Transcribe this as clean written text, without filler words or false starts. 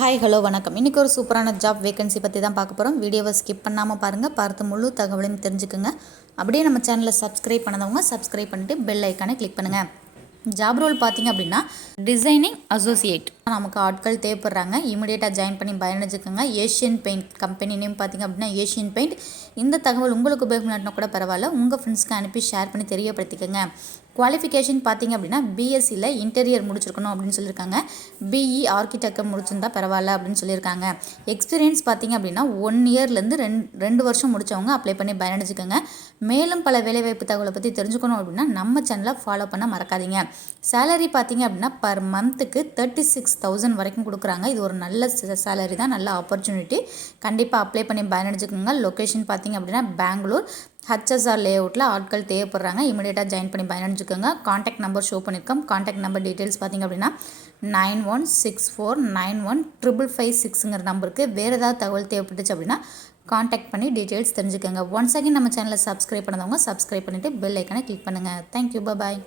Hi hello வணக்கம். இன்றைக்கி ஒரு சூப்பரான ஜாப் வேகன்சி பற்றி தான் பார்க்க போகிறோம். வீடியோவை ஸ்கிப் பண்ணாமல் பாருங்கள், பார்த்து முழு தகவலையும் தெரிஞ்சுக்குங்க. அப்படியே நம்ம சேனலை சப்ஸ்கிரைப் பண்ணதவங்க சப்ஸ்கிரைப் பண்ணிவிட்டு பெல் ஐக்கானை கிளிக் பண்ணுங்கள். ஜாப் ரோல் பார்த்திங்க அப்படின்னா டிசைனிங் அசோசியேட் நமக்கு ஆட்கள் தேவைப்படுறாங்க. இமீடியட்டாக ஜாயின் பண்ணி பயணிச்சுக்கோங்க. ஏஷியன் பெயிண்ட் கம்பெனி நேம் பார்த்திங்க அப்படின்னா ஏஷியன் பெயிண்ட். இந்த தகவல் உங்களுக்கு உபயோகம்னா கூட பரவாயில்ல, உங்கள் ஃப்ரெண்ட்ஸ்க்கு அனுப்பி ஷேர் பண்ணி தெரியப்படுத்திக்கோங்க. குவாலிஃபிகேஷன் பார்த்திங்க அப்படின்னா பிஎஸ்சியில் இன்டீரியர் முடிச்சிருக்கணும் அப்படின்னு சொல்லியிருக்காங்க. பிஇ ஆர்கிடெக்டர் முடிச்சிருந்தா பரவாயில்ல அப்படின்னு சொல்லியிருக்காங்க. எக்ஸ்பீரியன்ஸ் பார்த்திங்க அப்படின்னா 1 இயர்லேருந்து ரெண்டு வருஷம் முடித்தவங்க அப்ளை பண்ணி பயனடைஞ்சுக்கோங்க. மேலும் பல வேலைவாய்ப்பு தகவலை பற்றி தெரிஞ்சுக்கணும் அப்படின்னா நம்ம சேனலை ஃபாலோ பண்ண மறக்காதீங்க. சேலரி பார்த்திங்க அப்படின்னா பர் மந்த்துக்கு 36,000 வரைக்கும் கொடுக்குறாங்க. இது ஒரு நல்ல சேலரி தான், நல்ல ஆப்பர்ச்சுனிட்டி. கண்டிப்பாக அப்ளை பண்ணி பயனடைஞ்சுக்கோங்க. லொக்கேஷன் பார்த்திங்க அப்படின்னா பெங்களூர் ஹச்எஸ்ஆர் லேஅவுட்டில் ஆட்கள் தேவைப்படுறாங்க. இமீடியட்டாக ஜாயின் பண்ணி பயனடைஞ்சுக்கோங்க. காண்டாக்ட் நம்பர் ஷோ பண்ணியிருக்கோம். காண்டாக்ட் நம்பர் டீட்டெயில்ஸ் பார்த்திங்க அப்படின்னா 9164915556ங்கிற நம்பருக்கு. வேறு ஏதாவது தகவல் தேவைப்பட்டுச்சு அப்படின்னா காண்டாக்ட் பண்ணி டீட்டெயில்ஸ் தெரிஞ்சுக்கோங்க. ஒன்ஸ் அகைன் நம்ம சேனலை சப்ஸ்கிரைப் பண்ணதவங்க சப்ஸ்கிரைப் பண்ணிவிட்டு பெல் ஐக்கானை கிளிக் பண்ணுங்கள். தேங்க்யூ, பாய்.